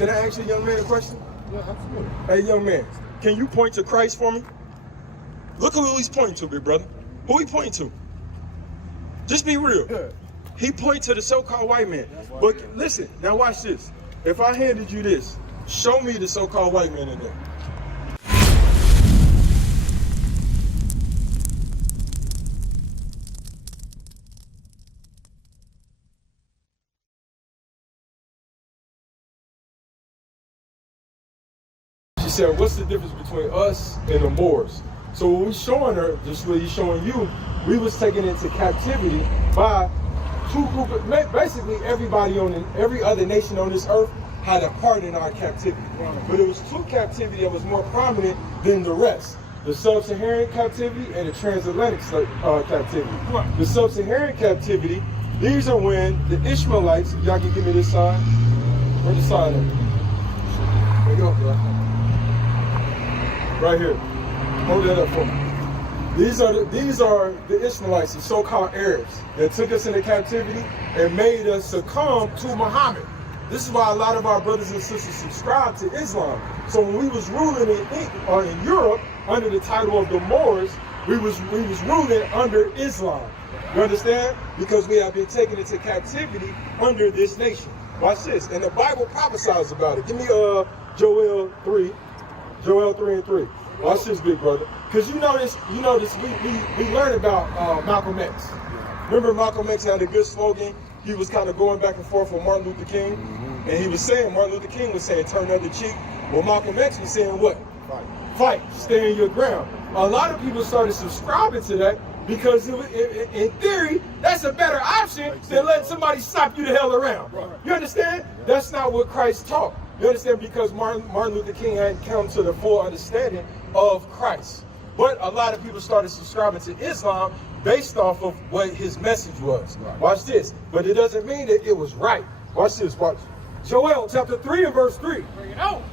Can I ask you, young man, a question? Yeah, absolutely. Hey, young man, can you point to Christ for me? Look who he's pointing to, big brother. Who he pointing to? Just be real. Yeah. He points to the so-called white man. But listen, now watch this. If I handed you this, show me the so-called white man in there. She said, what's the difference between us and the Moors? So what we're showing her, just what he's showing you, we was taken into captivity by two groups. Basically, every other nation on this earth had a part in our captivity. But it was two captivity that was more prominent than the rest. The sub-Saharan captivity and the transatlantic captivity. The sub-Saharan captivity, these are when the Ishmaelites, y'all can give me this sign. Where's the sign at? There you go, bro. Right here. Hold that up for me. These are the Ishmaelites, the so-called Arabs, that took us into captivity and made us succumb to Muhammad. This is why a lot of our brothers and sisters subscribe to Islam. So when we was ruling in Europe under the title of the Moors, we was ruling under Islam. You understand? Because we have been taken into captivity under this nation. Watch this. And the Bible prophesies about it. Give me Joel 3 and 3. Watch this, big brother. Because you notice, we learned about Malcolm X. Remember Malcolm X had a good slogan. He was kind of going back and forth with Martin Luther King. And he was saying, Martin Luther King was saying, turn the other cheek. Well, Malcolm X was saying what? Fight, stay in your ground. A lot of people started subscribing to that because in theory, that's a better option than letting somebody slap you the hell around. You understand? That's not what Christ taught. You understand? Because Martin Luther King hadn't come to the full understanding of Christ. But a lot of people started subscribing to Islam based off of what his message was. Watch this. But it doesn't mean that it was right. Watch this. Watch. Joel chapter 3 and verse 3.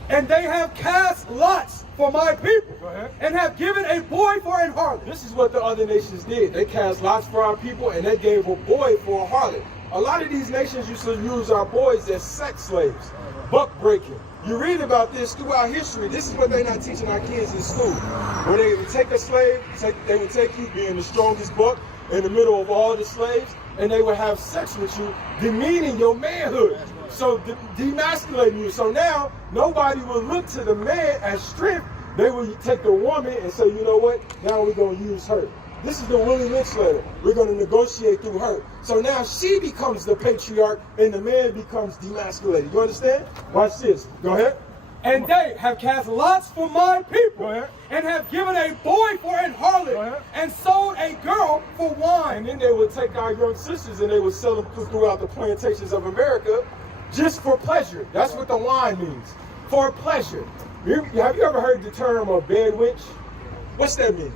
And they have cast lots for my people and have given a boy for an harlot. This is what the other nations did. They cast lots for our people and they gave a boy for a harlot. A lot of these nations used to use our boys as sex slaves, buck breaking. You read about this throughout history. This is what they're not teaching our kids in school. When they would take a slave, they would take you being the strongest buck in the middle of all the slaves, and they would have sex with you, demeaning your manhood. So demasculating you. So now nobody will look to the man as strength. They will take the woman and say, you know what? Now we're going to use her. This is the Willie Lynch letter. We're going to negotiate through her. So now she becomes the patriarch and the man becomes demasculated. You understand? Watch this. Go ahead. And they have cast lots for my people and have given a boy for an harlot and sold a girl for wine. And then they would take our young sisters and they would sell them throughout the plantations of America just for pleasure. That's what the wine means. For pleasure. Have you ever heard the term of bed wench? What's that mean?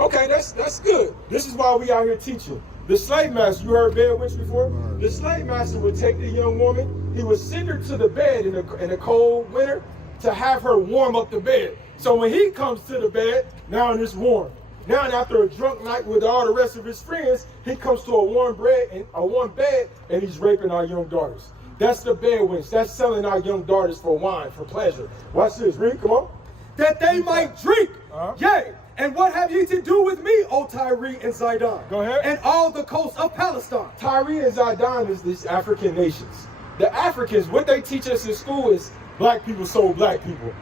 Okay, that's good. This is why we out here teaching. The slave master, you heard bed wench before? The slave master would take the young woman, he would send her to the bed in a cold winter to have her warm up the bed. So when he comes to the bed, now it's warm. Now after a drunk night with all the rest of his friends, he comes to a warm bed and he's raping our young daughters. That's the bed wench. That's selling our young daughters for wine, for pleasure. Watch this, read, come on. That they might drink. Yea. And what have ye to do with me, O Tyre and Zidon? Go ahead. And all the coast of Palestine. Tyre and Zidon is these African nations. The Africans, what they teach us in school is black people sold black people.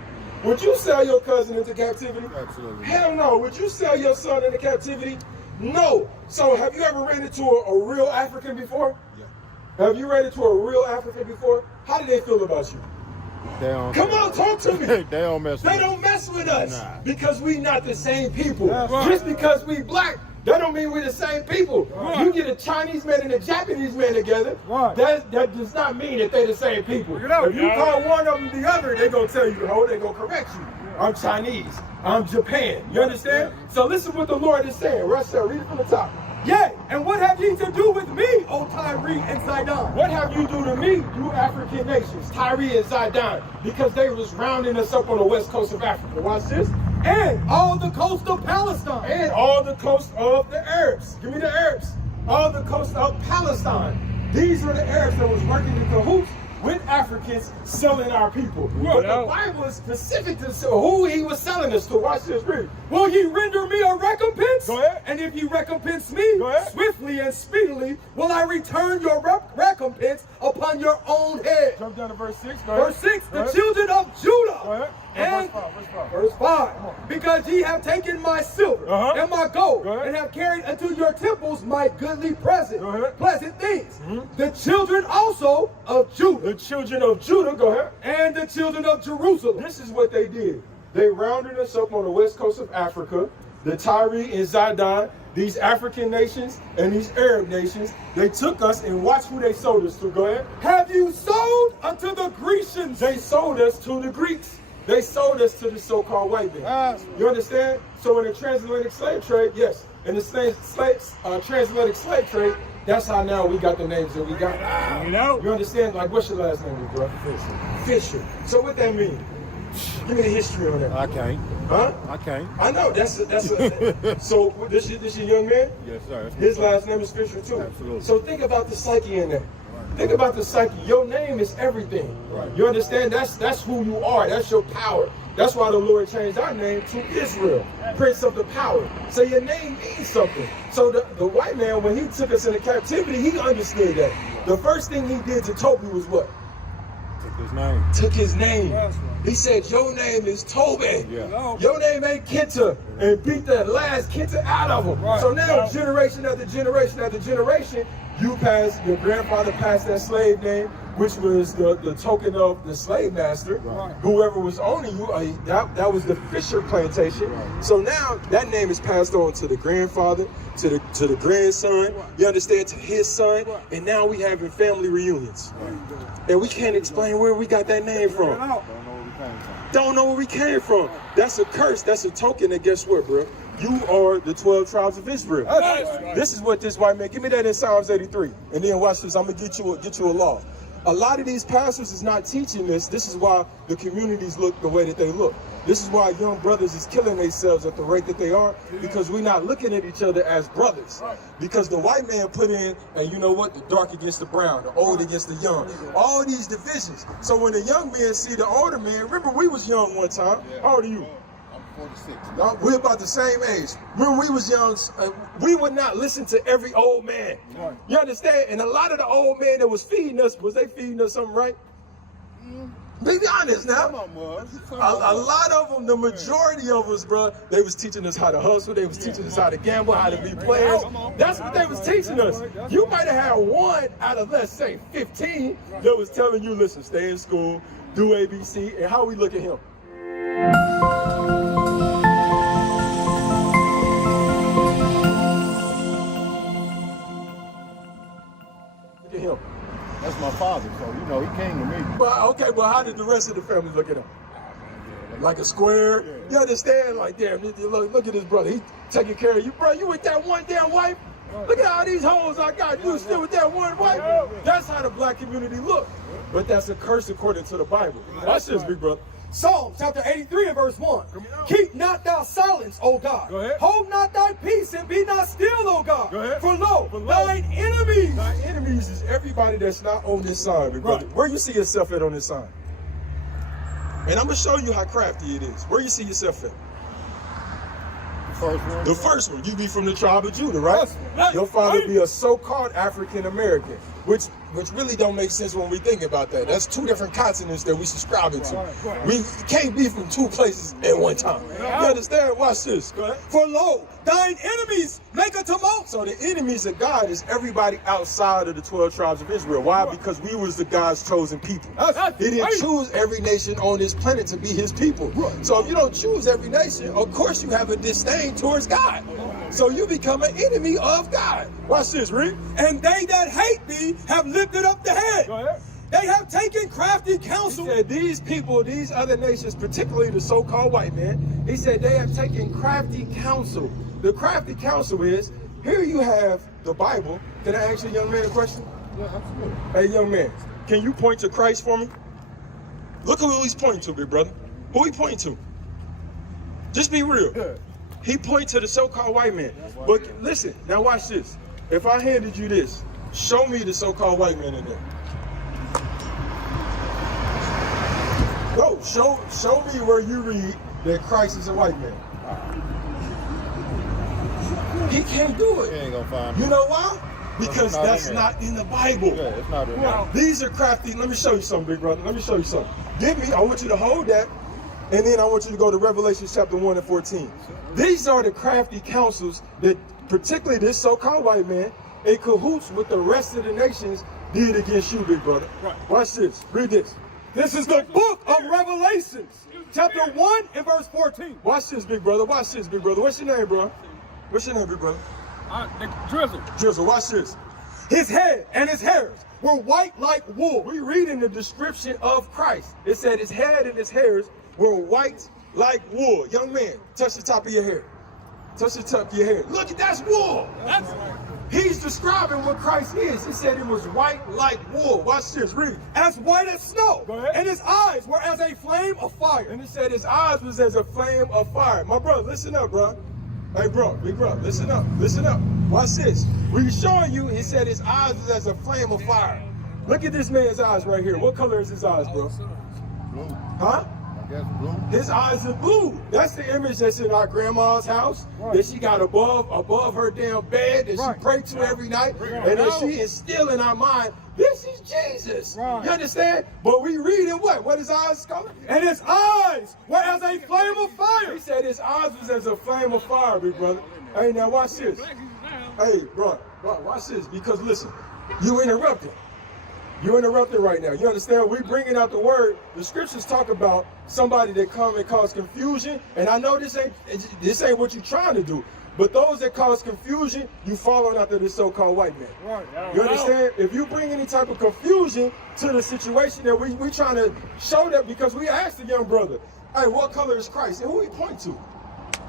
Would you sell your cousin into captivity? Absolutely. Hell no. Would you sell your son into captivity? No. So have you ever ran into a real African before? Yeah. Have you ran into a real African before? How do they feel about you? Come on, talk to me. They don't mess with us. Nah. Because we not the same people. Just because we black, that don't mean we're the same people. You get a Chinese man and a Japanese man together, that does not mean that they're the same people. If you call one of them the other, they're going to tell you, oh, they're going to correct you. I'm Chinese. I'm Japan. You understand? So listen what the Lord is saying. Right there, read it from the top. Yea, and what have ye to do with me, O Tyre and Zidon? What have you do to me, you African nations, Tyre and Zidon? Because they was rounding us up on the west coast of Africa. Watch this. And all the coast of Palestine. And all the coast of the Arabs. Give me the Arabs. All the coast of Palestine. These are the Arabs that was working in cahoots with Africans selling our people. But the Bible is specific to who he was selling us to. Watch this, read. Will ye render me a recompense? Go ahead. And if ye recompense me, Go ahead. swiftly and speedily will I return your recompense upon your own head. Jump down to verse 6. Go ahead. Verse 6, Go the ahead. children of Judah. Go ahead. And Verse 5. verse 5, because ye have taken my silver and my gold, Go ahead. and have carried unto your temples my goodly present, Go ahead. pleasant things. The children also of Judah, The children of Judah, go ahead. and the children of Jerusalem. This is what they did. They rounded us up on the west coast of Africa. The Tyre and Zidon, these African nations and these Arab nations, they took us and watch who they sold us to. Go ahead. Have you sold unto the Grecians? They sold us to the Greeks. They sold us to the so-called white man. You understand? So in the transatlantic slave trade, yes, in the transatlantic slave trade, that's how now we got the names that we got. You understand? Like, what's your last name, bro? Fisher. So what that mean? Give me the history on that. I can't. Huh? I can't. I know. So this your young man? Yes, sir. His last name is Fisher too. Absolutely. So think about the psyche in that. Think about the psyche. Your name is everything. Right. You understand? That's who you are. That's your power. That's why the Lord changed our name to Israel, Prince of the Power. So your name means something. So the white man, when he took us into captivity, he understood that. The first thing he did to Toby was what? Took his name. Took his name. He said, your name is Toby. Yeah. Your name ain't Kenta, and beat the last Kenta out of him. So now generation after generation after generation, your grandfather passed that slave name, which was the token of the slave master. Whoever was owning you, that was the Fisher plantation. So now that name is passed on to the grandfather, to the grandson, you understand, to his son, and now we having family reunions. And we can't explain where we got that name from. Don't know where we came from. That's a curse. That's a token that, guess what, bro? You are the 12 tribes of Israel. This is what this white man, give me that in Psalms 83. And then watch this, I'm gonna get you a law. A lot of these pastors is not teaching this. This is why the communities look the way that they look. This is why young brothers is killing themselves at the rate that they are, because we're not looking at each other as brothers. Because the white man put in, and you know what, the dark against the brown, the old against the young, all these divisions. So when the young men see the older men, remember we was young one time. How old are you? 46. We're about the same age. When we was young, we would not listen to every old man. You understand? And a lot of the old men that was feeding us, was they feeding us something right? Be honest now. A lot of them, the majority of us, bro, they was teaching us how to hustle. They was teaching us how to gamble, how to be players. That's what they was teaching us. You might have had one out of, let's say, 15 that was telling you, listen, stay in school, do ABC, and how we look at him. Him. That's my father, so you know he came to me. But okay, well, how did the rest of the family look at him? Like a square? You understand? Like, damn, look at this brother. He taking care of you, bro. You with that one damn wife? Look at all these hoes I got. You still with that one wife? That's how the black community look. But that's a curse according to the Bible. Watch this, big brother. Psalms chapter 83 and verse 1. Keep not thou silence, O God. Go ahead. Hold not thy peace and be not still, O God. Go ahead. For lo, thine enemies. Thine enemies is everybody that's not on this sign, big brother. Where you see yourself at on this sign? And I'm going to show you how crafty it is. Where you see yourself at? First one. The first one. You be from the tribe of Judah, right? Your father be a so-called African American, which really don't make sense when we think about that. That's two different continents that we subscribing to. We can't be from two places at one time. You understand? Watch this. Go ahead. For lo, thine enemies make a tumult. So the enemies of God is everybody outside of the 12 tribes of Israel. Why? Because we was the God's chosen people. He didn't choose every nation on this planet to be his people. So if you don't choose every nation, of course you have a disdain towards God. So you become an enemy of God. Watch this, read. And they that hate thee have lifted up the head. Go ahead. They have taken crafty counsel. He said these people, these other nations, particularly the so-called white man, he said they have taken crafty counsel. The crafty counsel is, here you have the Bible. Can I ask you, young man, a question? Yeah, absolutely. Hey, young man, can you point to Christ for me? Look who he's pointing to, big brother. Who he pointing to? Just be real. He points to the so-called white man. But listen, now watch this. If I handed you this, show me the so-called white man in there. show me where you read that Christ is a white man. He can't do You it. ain't gonna find You it. know why? Because It's not that's in there. not in the Bible. Yeah, it's not in there. These are crafty. Let me show you something, big brother. Let me show you something. I want you to hold that, and then I want you to go to Revelation chapter 1 and 14. These are the crafty counsels that particularly this so-called white man in cahoots with the rest of the nations did against you, big brother. Right. Watch this. Read this. This is the book of Revelations, chapter 1 and verse 14. Watch this, big brother. Watch this, big brother. What's your name, bro? What's your name, big brother? Drizzle. Drizzle, watch this. His head and his hairs were white like wool. We read in the description of Christ. It said his head and his hairs were white like wool. Young man, touch the top of your hair. Touch the top of your hair. Look, that's wool. He's describing what Christ is. He said it was white like wool. Watch this, read. As white as snow. Go ahead. And his eyes were as a flame of fire. And he said his eyes was as a flame of fire. My brother, listen up, bro. Hey, bro, big bro, listen up, listen up. Watch this. We're showing you, he said his eyes was as a flame of fire. Look at this man's eyes right here. What color is his eyes, bro? Blue. Huh? I guess blue. His eyes are blue. That's the image that's in our grandma's house, that she got above her damn bed, that she prayed to every night, and that she is still in our mind, this is Jesus. You understand? But we read in what? What his eyes color? And his eyes were as a flame of fire. He said his eyes was as a flame of fire, big brother. Hey, now watch this. Hey, bro, watch this. Because listen, you interrupted. You interrupted right now. You understand? We bringing out the word. The scriptures talk about somebody that come and cause confusion. And I know this ain't what you're trying to do. But those that cause confusion, you following after this so-called white man. Right. You understand? If you bring any type of confusion to the situation that we trying to show that, because we asked the young brother, hey, what color is Christ? And who he point to?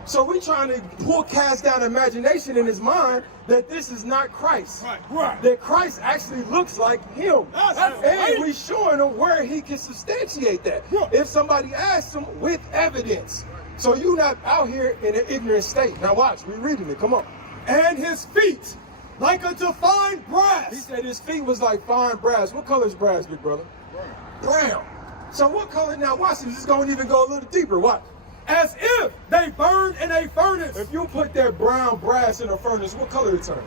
So we trying to cast down imagination in his mind that this is not Christ. Right. That Christ actually looks like him. And we showing him where he can substantiate that. If somebody asks him with evidence. So you not out here in an ignorant state. Now watch, we reading it, come on. And his feet like unto fine brass. He said his feet was like fine brass. What color is brass, big brother? Brown. So what color, now watch this, it's gonna even go a little deeper, watch. As if they burned in a furnace. If you put that brown brass in a furnace, what color it turn?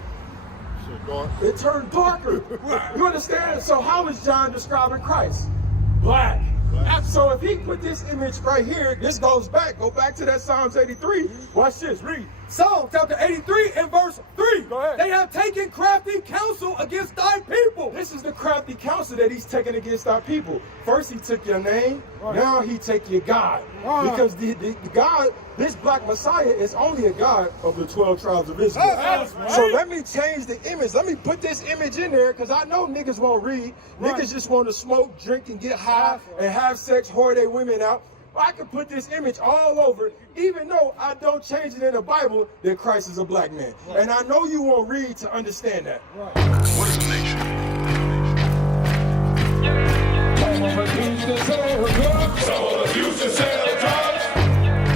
Shit, dark. It turned darker. You understand? So how is John describing Christ? Black. So if he put this image right here, this go back to that Psalms 83. Watch this, read. Psalm chapter 83 and verse 3. Go ahead. They have taken crafty counsel against thy people. This is the crafty counsel that he's taking against our people. First he took your name, now he take your God. Because the God, this black Messiah is only a God of the 12 tribes of Israel. That's right. So let me change the image. Let me put this image in there because I know niggas won't read. Niggas just want to smoke, drink, and get high and have sex, whore their women out. I can put this image all over, even though I don't change it in the Bible that Christ is a black man. And I know you won't read to understand that. What is the nation?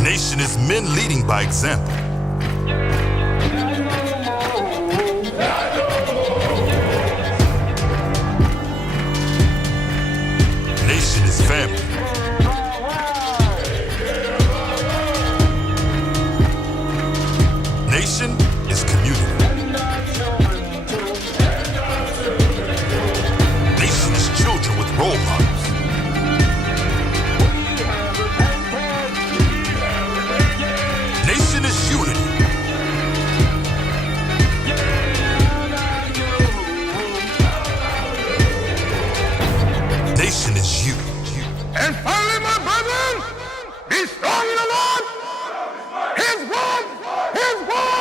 Nation is men leading by example. Nation is family. Nation is community. Nation is children with role models. Nation is unity. Nation is you. And finally, my brethren, be strong in the Lord, His word, His word.